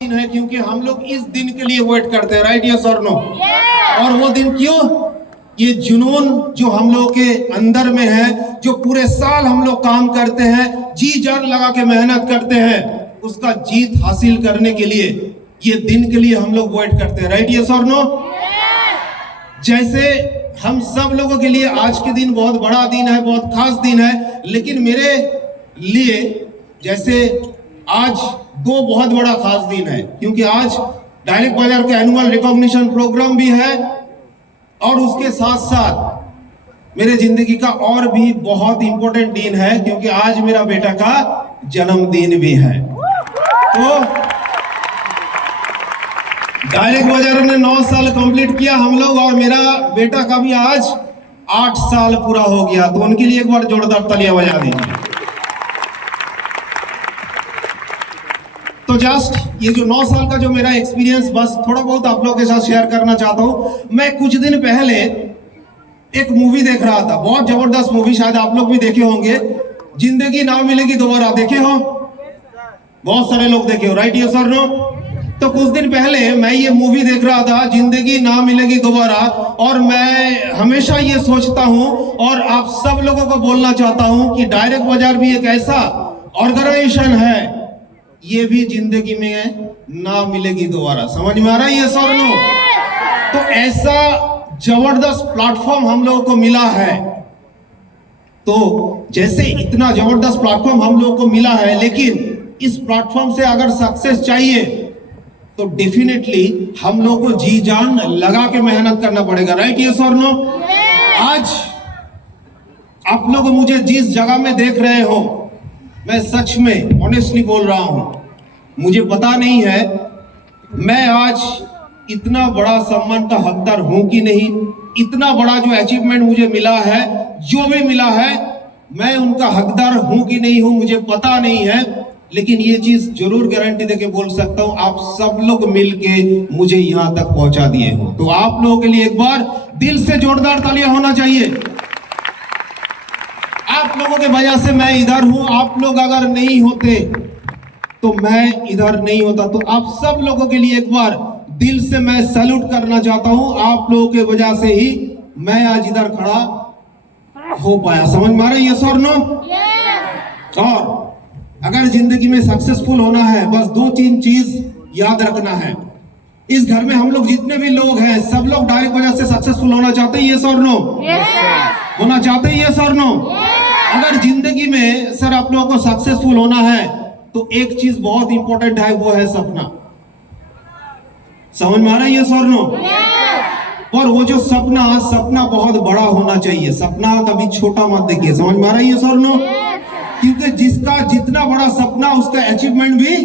दिन है क्योंकि हम लोग इस दिन के लिए वेट करते हैं, राइट यस और नो। और वो दिन क्यों? ये जुनून जो हम लोग के अंदर में है, जो पूरे साल हम लोग काम करते हैं, जी जान लगा के मेहनत करते हैं, उसका जीत हासिल करने के लिए ये दिन के लिए हम लोग वेट करते हैं, राइट यस और नो। जैसे हम सब लोगों के लिए आज के दिन बहुत बड़ा दिन है, बहुत खास दिन है, लेकिन मेरे लिए जैसे आज दो बहुत बड़ा खास दिन है, क्योंकि आज डायरेक्ट बाजार के एनुअल रिकॉग्निशन प्रोग्राम भी है और उसके साथ साथ मेरे जिंदगी का और भी बहुत इंपॉर्टेंट दिन है, क्योंकि आज मेरा बेटा का जन्मदिन भी है। तो डायरेक्ट बाजार ने 9 साल कंप्लीट किया हम लोग, और मेरा बेटा का भी आज 8 साल पूरा हो गया। तो उनके लिए एक बार जोरदार तालियां बजा दीजिए। तो जस्ट ये जो 9 साल का जो मेरा एक्सपीरियंस बस थोड़ा बहुत आप लोगों के साथ शेयर करना चाहता हूं। मैं कुछ दिन पहले एक मूवी देख रहा था, बहुत जबरदस्त मूवी, शायद आप लोग भी देखे होंगे, जिंदगी ना मिलेगी दोबारा। देखे हो? बहुत सारे लोग देखे हो, राइट यस और नो। तो कुछ दिन पहले मैं ये मूवी देख रहा था, जिंदगी ना मिलेगी दोबारा, और मैं हमेशा ये सोचता हूं और आप सब लोगों को बोलना चाहता हूं कि डायरेक्ट बाजार भी एक ऐसा ऑर्गेनाइजेशन है, ये भी जिंदगी में ना मिलेगी दोबारा। समझ में आ रहा है ये सर नो? तो ऐसा जबरदस्त प्लेटफॉर्म हम लोगों को मिला है। तो जैसे इतना जबरदस्त प्लेटफॉर्म हम लोगों को मिला है, लेकिन इस प्लेटफॉर्म से अगर सक्सेस चाहिए तो डेफिनेटली हम लोग को जी जान लगा के मेहनत करना पड़ेगा, राइट यस और नो। आज आप लोग मुझे जिस जगह में देख रहे हो, मैं सच में ऑनेस्टली बोल रहा हूं, मुझे पता नहीं है मैं आज इतना बड़ा सम्मान का हकदार हूं कि नहीं। इतना बड़ा जो अचीवमेंट मुझे मिला है, जो भी मिला है, मैं उनका हकदार हूं कि नहीं हूं मुझे पता नहीं है, लेकिन ये चीज जरूर गारंटी देके बोल सकता हूं, आप सब लोग मिलके मुझे यहां तक पहुंचा दिए हो। तो आप लोगों के लिए एक बार दिल से जोरदार तालियां होना चाहिए। आप लोगों के वजह से मैं इधर हूं। आप लोग अगर नहीं होते तो मैं इधर नहीं होता। तो आप सब लोगों के लिए एक बार दिल से मैं सैल्यूट करना चाहता हूं। आप लोगों के वजह से ही मैं आज इधर खड़ा हो पाया। समझ में आ रहा है यस और नो? और अगर जिंदगी में सक्सेसफुल होना है, बस 2-3 चीज याद रखना है। इस घर में हम लोग जितने भी लोग हैं, सब लोग डायरेक्ट वजह से सक्सेसफुल होना चाहते हैं, यस और नो? होना चाहते हैं, यस और नो? अगर जिंदगी में सर आप लोगों को सक्सेसफुल होना है तो एक चीज बहुत इंपॉर्टेंट है, वो है सपना। समझ में आ रहा है यस और नो? और वो जो सपना बहुत बड़ा होना चाहिए। सपना कभी छोटा मत देखिए। समझ में आ रहा है यस और नो? क्योंकि जिसका जितना बड़ा सपना, उसका अचीवमेंट भी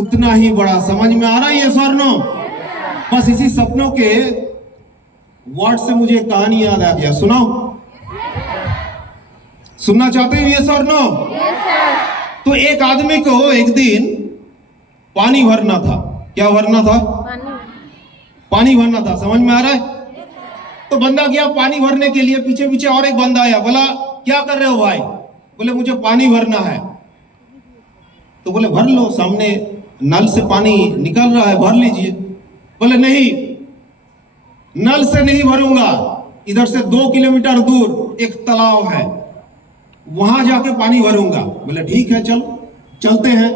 उतना ही बड़ा। समझ में आ रहा है यस और नो? बस इसी सपनों के वर्ड से मुझे एक कहानी याद आ गया, सुनाओ? सुनना चाहते हो यस और नो? तो एक आदमी को एक दिन पानी भरना था। क्या भरना था? पानी भरना था। समझ में आ रहा है? तो बंदा गया पानी भरने के लिए, पीछे पीछे और एक बंदा आया, बोला क्या कर रहे हो भाई? बोले मुझे पानी भरना है। तो बोले भर लो, सामने नल से पानी निकल रहा है, भर लीजिए। बोले नहीं, नल से नहीं भरूंगा, इधर से 2 किलोमीटर दूर एक तालाब है, वहां जाके पानी भरूंगा। बोले ठीक है, चलो चलते हैं।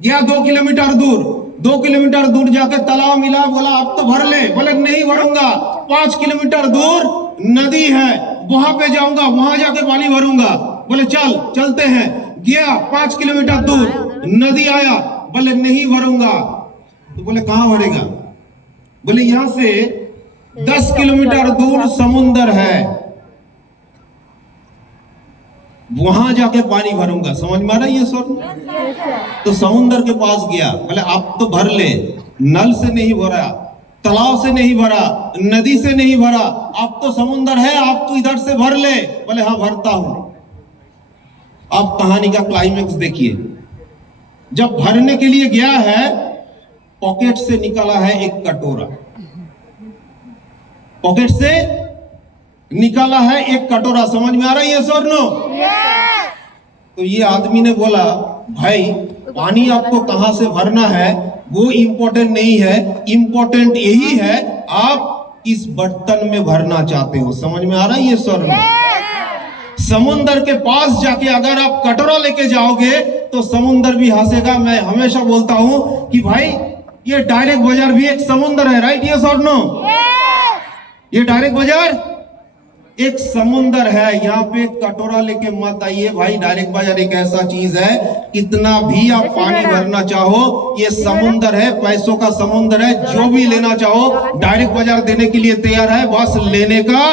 गया 2 किलोमीटर दूर, 2 किलोमीटर दूर जाके तालाब मिला, बोला अब तो भर ले। बोले नहीं भरूंगा, 5 किलोमीटर दूर नदी है, वहां पे जाऊंगा, वहां जाके पानी भरूंगा। बोले चलते हैं। गया 5 किलोमीटर दूर, नदी आया, बोले नहीं भरूंगा। तो बोले कहां भरेगा? बोले यहां से 10 किलोमीटर दूर समुंदर है, वहां जाके पानी भरूंगा। समझ में आ रहा है ये सर? तो समुंदर के पास गया, बोले आप तो भर ले, नल से नहीं भरा, तालाब से नहीं भरा, नदी से नहीं भरा, आप तो समुंदर है, आप तो इधर से भर ले। बोले हाँ भरता हूं। आप कहानी का क्लाइमेक्स देखिए। जब भरने के लिए गया है, पॉकेट से निकाला है एक कटोरा। पॉकेट से निकाला है एक कटोरा। समझ में आ रहा है यस और नो? तो ये आदमी ने बोला भाई पानी आपको कहां से भरना है वो इम्पोर्टेंट नहीं है। इम्पोर्टेंट यही है आप इस बर्तन में भरना चाहते हो। समझ में आ रहा है ये स्वर में? समुंदर के पास जाके अगर आप कटोरा लेके जाओगे तो समुंदर भी हंसेगा। मैं हमेशा बोलता हूं कि भाई ये डायरेक्ट बाजार भी एक समुंदर है। राइट यस और नो? ये डायरेक्ट बाजार एक समुंदर है। यहाँ पे कटोरा लेके मत आइए भाई। डायरेक्ट बाजार एक ऐसा चीज है, कितना भी आप पानी भरना चाहो, ये समुंदर है, पैसों का समुंदर है। जो भी लेना चाहो डायरेक्ट बाजार देने के लिए तैयार है, बस लेने का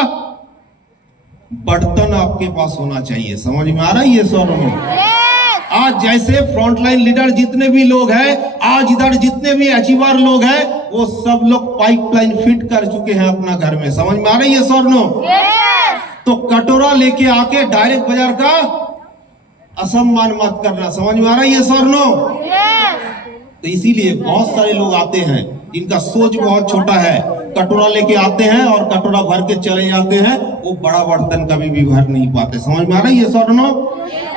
बर्तन आपके पास होना चाहिए। समझ में आ रहा है ये स्वर में? आज जैसे फ्रंटलाइन लीडर जितने भी लोग हैं, आज इधर जितने भी अचीवर लोग हैं, वो सब लोग पाइपलाइन फिट कर चुके हैं अपना घर में। समझ में आ रही है स्वर नो? तो कटोरा लेके आके डायरेक्ट बाजार का असम्मान मत करना। समझ में आ रहा है ये स्वर नो? तो इसीलिए बहुत सारे लोग आते हैं जिनका सोच बहुत छोटा है, कटोरा लेके आते हैं और कटोरा भर के चले जाते हैं, वो बड़ा बर्तन कभी भी भर नहीं पाते। समझ में आ रहा है ये स्वर नो?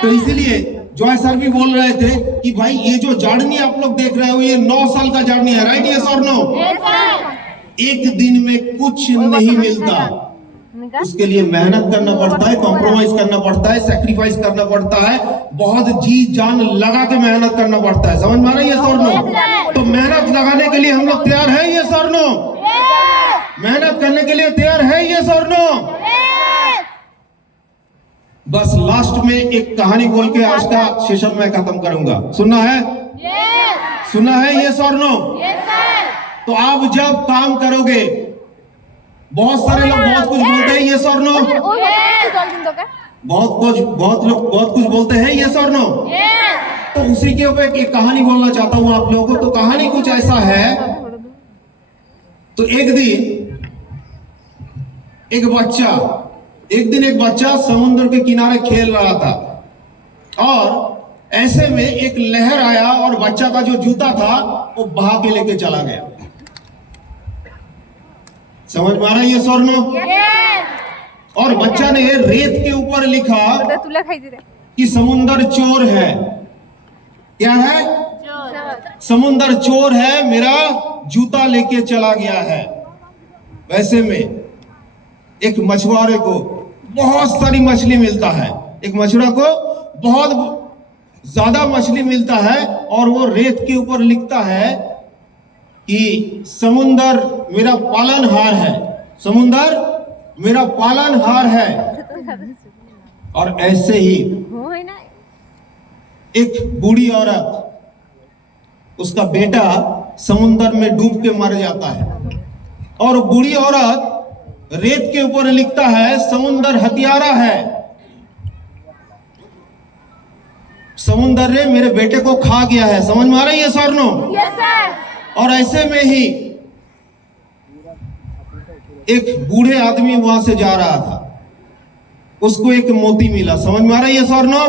तो इसीलिए जॉय सर भी बोल रहे थे कि भाई ये जो जर्नी आप लोग देख रहे हो ये 9 साल का जर्नी है। राइट यस और नो? एक दिन में कुछ नहीं मिलता, उसके लिए मेहनत करना पड़ता है, कॉम्प्रोमाइज करना पड़ता है, सेक्रीफाइस करना पड़ता है, बहुत जी जान लगा के मेहनत करना पड़ता है। समझ में आ रहा है यस और नो? तो मेहनत लगाने के लिए हम लोग तैयार है यस और नो? मेहनत करने के लिए तैयार है यस और नो? बस लास्ट में एक कहानी बोल के आज का सेशन मैं खत्म करूंगा। सुनना है? सुना है यस और नो? तो आप जब काम करोगे, बहुत सारे लोग बहुत कुछ बोलते हैं यस और नो? बहुत लोग बहुत कुछ बोलते हैं यस और नो? तो उसी के ऊपर एक कहानी बोलना चाहता हूं आप लोगों को। तो कहानी कुछ ऐसा है, तो एक दिन एक बच्चा समुद्र के किनारे खेल रहा था और ऐसे में एक लहर आया और बच्चा का जो जूता था वो बहा के लेके चला गया। समझ में आ रहा है ये स्वर नो? और बच्चा ने रेत के ऊपर लिखा कि समुंदर चोर है। क्या है? समुंदर चोर है, मेरा जूता लेके चला गया है। वैसे में एक मछुआरे को बहुत सारी मछली मिलता है, एक मछुआरा को बहुत ज्यादा मछली मिलता है और वो रेत के ऊपर लिखता है कि समुंदर मेरा पालनहार है, समुंदर मेरा पालनहार है। और ऐसे ही एक बूढ़ी औरत, उसका बेटा समुंदर में डूब के मर जाता है और बूढ़ी औरत रेत के ऊपर लिखता है समुंदर हत्यारा है, समुंदर ने मेरे बेटे को खा गया है। समझ में आ रही है सर नो? और ऐसे में ही एक बूढ़े आदमी वहां से जा रहा था, उसको एक मोती मिला। समझ में आ रही है सर नो?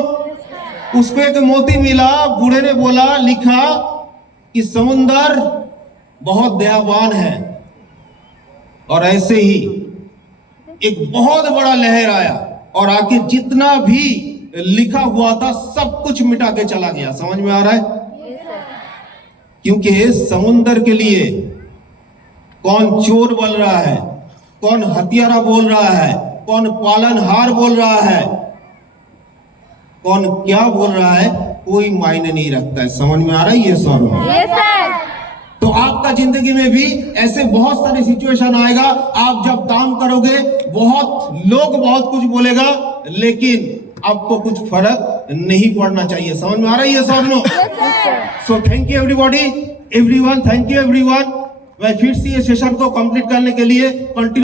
उसको एक मोती मिला। बूढ़े ने बोला, लिखा कि समुंदर बहुत दयावान है। और ऐसे ही एक बहुत बड़ा लहर आया और आके जितना भी लिखा हुआ था सब कुछ मिटा के चला गया। समझ में आ रहा है? क्योंकि समुंदर के लिए कौन चोर बोल रहा है, कौन हत्यारा बोल रहा है, कौन पालनहार बोल रहा है, कौन क्या बोल रहा है, कोई मायने नहीं रखता है। समझ में आ रहा है ये सर? तो आपका जिंदगी में भी ऐसे बहुत सारे सिचुएशन आएगा। आप जब काम करोगे बहुत लोग बहुत कुछ बोलेगा, लेकिन आपको कुछ फर्क नहीं पड़ना चाहिए। समझ में आ रहा है ये sir no? So thank you everybody, everyone, thank you everyone. मैं फिर से ये सेशन को कंप्लीट करने के लिए कंटिन्यू